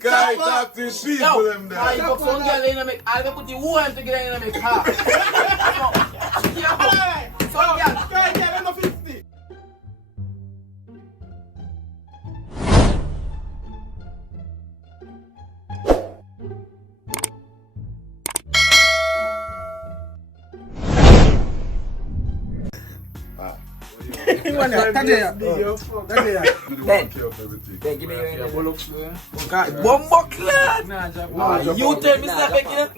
Can't talk to people them there. I put some girl in a make. I put the one to get in a make car. So girl, no 50. Ben, give me your Bombo clad. You tell me stop making it.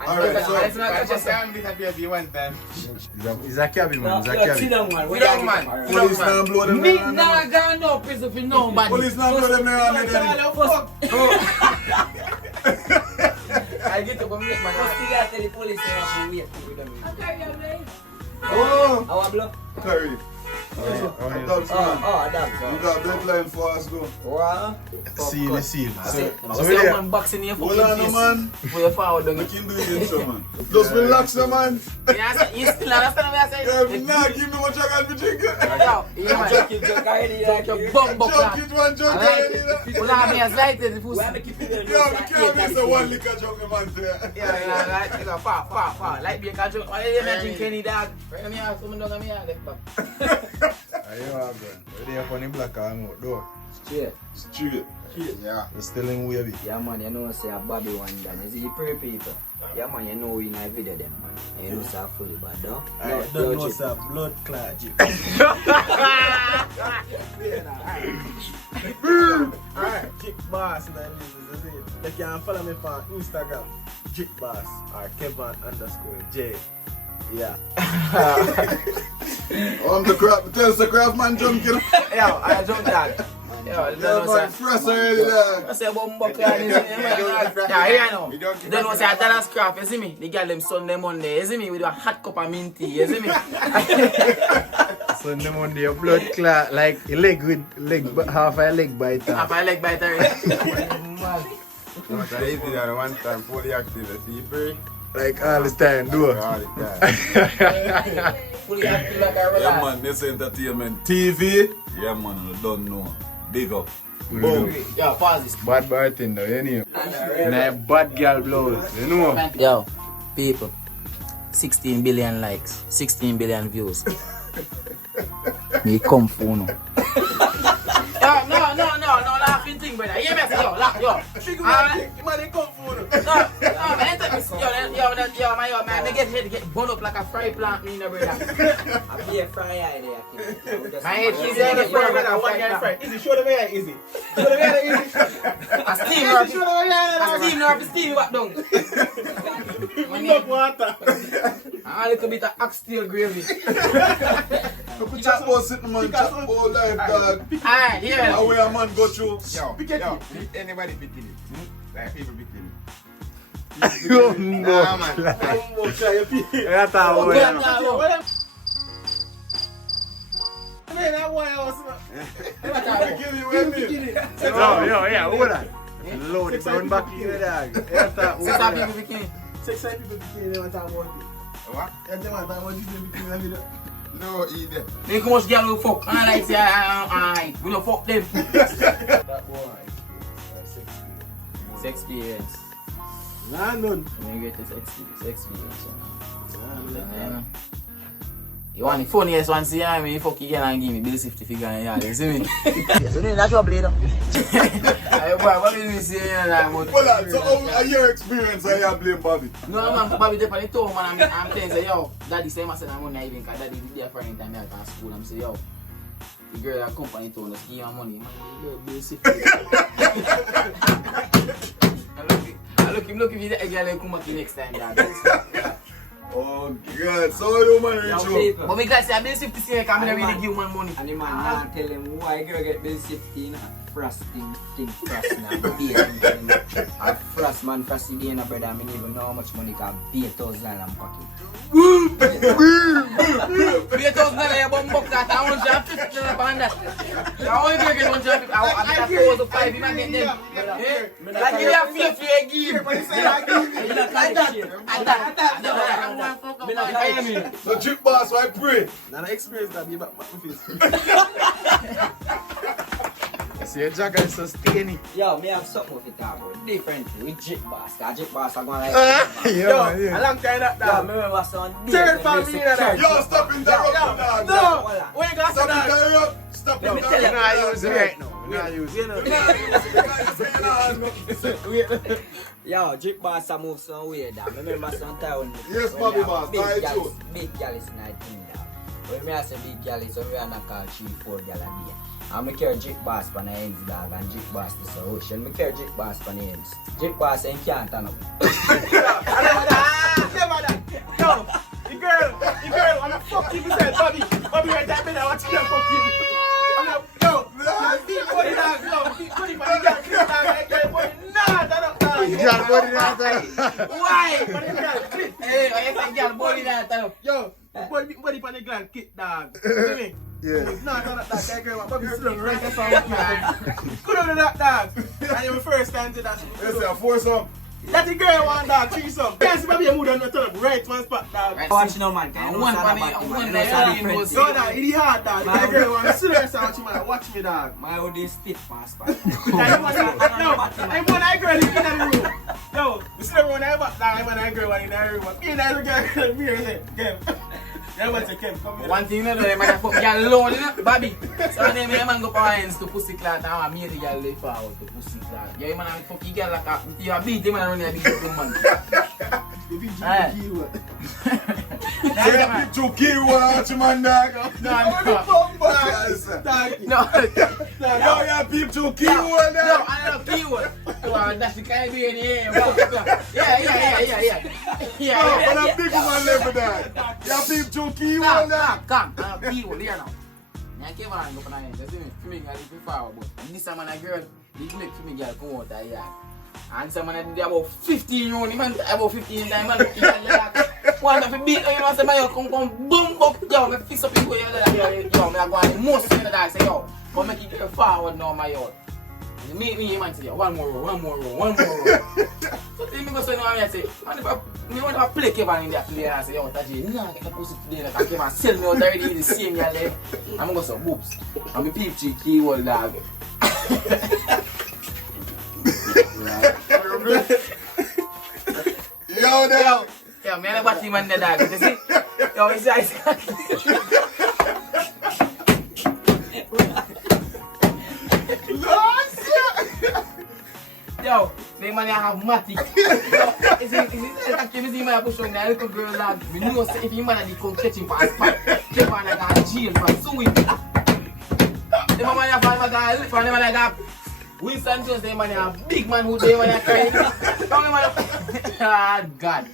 Alright, so He's a cabin man, he's a cabin. Sit down, man. police now blow them Me there. nah go no prison for nobody. Police now blow them there. I get to go make my First thing I tell the police, they have to wait for them. Oh, Our blood? Curry. Adam. You got deadline for us, go. Wow. Seal. So So we there. one box in here for Hold on, no, man. for your forward We down. can do it, so, man. Just relax, no, man. You still understand what I say? Nah, give me what you got to drink. Yo, yeah, man. Chuck Your bombo Jump clad. it, one jump I like it. Well, I mean, as light as the pussy. We have to keep it in Yo, we can't miss a one liquor jump, man, there. Yeah, like, you know, pa. Like, be a catch up. Why you not drink any dog? Bring me out, some dog, me out, left back. Are you all going? We're there for the black arm out door. Straight. Straight. Yeah. We're still in wavy. Yeah, man, you know, say a Bobby one done. You see the pretty people. Yeah, man, you know, we in a video them, man. And you know, say fully bad, though. I don't know, sir. Blood clot. Alright, Jick Boss in the business, is it? You can follow me on Instagram, Jick Boss or Kevin_J. Yeah. I'm the crap. Tell us the crap man jump, you know. Yo, I jump that. Yo, Yeah, man, fresh already there. I say bombo clad, you see me? Yeah, here I know. You don't know, say I tell us crap, you see me? The girl them Sunday, Monday, you see me? With a hot cup of mint tea, you see me? Sunday Monday, your blood clot like a leg with half a leg bite. Half I like bite already. Not easy that one time fully active, see free Like all the time, do it. all the time. Fully active like a Yeah, relax. man, this entertainment TV. Yeah, man, you don't know. Big up. Boom. Yo, pause this. Bad bartender, you know. And a bad girl blows, you know. Yo, people, 16 billion likes, 16 billion views. Me come for no. No, laughing thing, brother. You hear me say, yo, laugh, yo. Man, come for No, man, they get burned up like a fry plant, me, no, brother. I'll be a fry eye there, kid. My head is get burned up like a fry plant. Easy, show them here, easy. Show them here, easy. A steam or steam back down. Enough water. A little bit of oxtail gravy. Put your boss sitting, man. Chat all life, dog. Alright, yeah. How where a man go through. Yo, anybody picking it? Like people picking it. Nah, man. That's how we are. Yo, yeah, hold on. Load it down back in the dog. That's how we Sister are. people became. What? No, either. Make how much girl we fuck. And I like say, alright, we don't fuck them. Experience. Nah, none. You get this experience. You want the funniest one, see, I mean, you fuck again and give me bill 50 figure and yeah, you see me? So, that's your blade. Hey, boy, what did you say? Well, so how are your experience? I have blame Bobby. No, man, Bobby Depp on the toe, man. I'm telling you, yo, daddy say, I said, I'm not even, because daddy did there for any time I was at school. I'm saying, yo, the girl that come on the toe, let's give her money. Man, you bill 50. I look him, if you get a girl, come back next time, dad. Oh, God. So you man reach you. But me glad say, I'm bill 50, see, I can't really give man money. And the man now tell him why you gonna get bill 15 frosting frost now. A frost man frosty day na brother, I mean even know how much money can be 1,000 and pocket. $3,000 a bumbo that I want to have $50 on that. I only get $150. I got 4 to 5 if I get them. Like you have fear for your game. So Chick Boss, why pray? Now the experience that be back my face. See, your jagger is sustaining. Yo, me have something with it talk about differently with Jit Boss. Cause Jit Boss are going like Yeah, man, Yo, yeah. a long time that Yo, dog. me remember some Third family in that. Yo, stop interrupting, dog. No, we ain't got Stop that. interrupting. Stop Yo, me tell We're interrupting. not using it right now. We're not using it. Yo, Jit Boss a move some way dog. Me remember some time when Yes, when Bobby me have Boss, big I gal- too. big gal is in that thing dog. When me have say big gal is, so we are not call 3-4 gal a day. And me carry Jit Boss for the ends dog and Jit Boss is a rush. And me carry Jit Boss for the ends. Jit Boss ain't can't turn up. Yo, the girl, I'm a fucking percent, Bobby right there, man, I watch you fucking. Yo, big body dog, yo, big body for the girl, dog, I get body, nah, that dog. You got a body now, dog. Why? For the girl, clip. Hey, I say girl body that time. Yo, big body for the girl, kid dog. See me? Yeah. Nah, that girl, Bobby slow, right there, so good on that dog. And your first time to that. Let's say a foursome. That the girl want dog, threesome. Yes, maybe a mood on the turn up right one spot, dog. Right. Watch no man, can you One know funny, about one man. day, You know you friends. know, Go dog, it's hard dog. The girl want to serious watch you, man. Watch me, dog. My old is stiff man spot. I'm one I girl in the room. Yo, the same one I want, I'm one I girl in the room. Me and I girl, me and Kev. Then what's a Kev? Come here. one thing you know, the man fuck girl alone, you know, Bobby. So then me man go for hands to pussy clat and I me the girl lay forward to pussy clat. Yeah, man, I fuck you girl like a, you a beat him and run a beat him, man. The big Aye. keyword. Say that picture key watch man, dog. No, Yo, yeah, people key one, no, dog. I don't know keyword. That's the Caribbean, yeah. Yo, but a big man level, dog. Yeah, people key one, dog. Come, keyword, here now. I came on and go for the just me girl is forward, but this man a girl, this make for me girl come out of here. And some man they about 15 round, man, about 15 time, man, one of the beat, you know, say man, you come, boom, up, yo, me fix up in go, yo, me a go on most in the dog, say, yo, but make it get forward now, my yo. You meet me, man, say, yo, one more row. So then me go say, no, I say, man, if I play Kevin in that play, I say, yo, Taji, nah, get the pussy today, like, Kevin sell me out already the same girl, eh. I'm go say, boobs, I'm a peep cheek, keyword dog. Yo, dog. Yo, man, I watch him on the dog, you see? Yo, it's nice. Yo, the man have matic. Is it actually see man push on the little girl lad? We know say if you man the come catch him for a spot, keep on like a jail for suing. The man have five guy, for the man like that. Winston Jones, the man have big man who they want to carry. Ah God.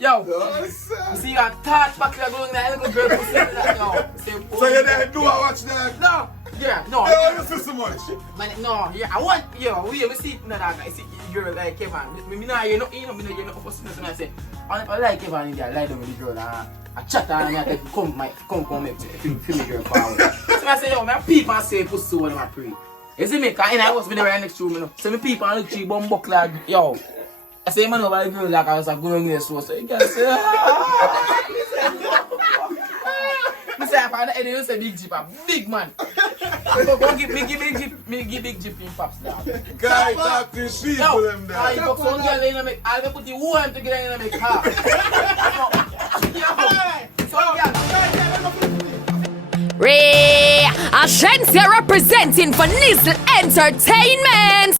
Yo, you see your thought back there going there, little girl pussy like yo. So you didn't do a watch that? No, yeah, no. Yo, you see so much. Man, no, yeah, I want, we see it, no, I see girl like Kevin. Me know, you know, you're not supposed to I say, I like Kevin in there, lie down with the girl, I chat and I take come make feel me girl forward. So I say, yo, man, people say pussy when I pray. You see me, because I was been right next to me, you know. So me people and look tree bum buck like, yo. I say, man, over the girl like I was going there, so you can say, I say, I found you say big jeep, a big man. So go give big jeep in pops now. Guy, talk to people them there. I put some girl in a make, I'll put the one together in a make car. Ray Ashensia representing for Nizzle Entertainment.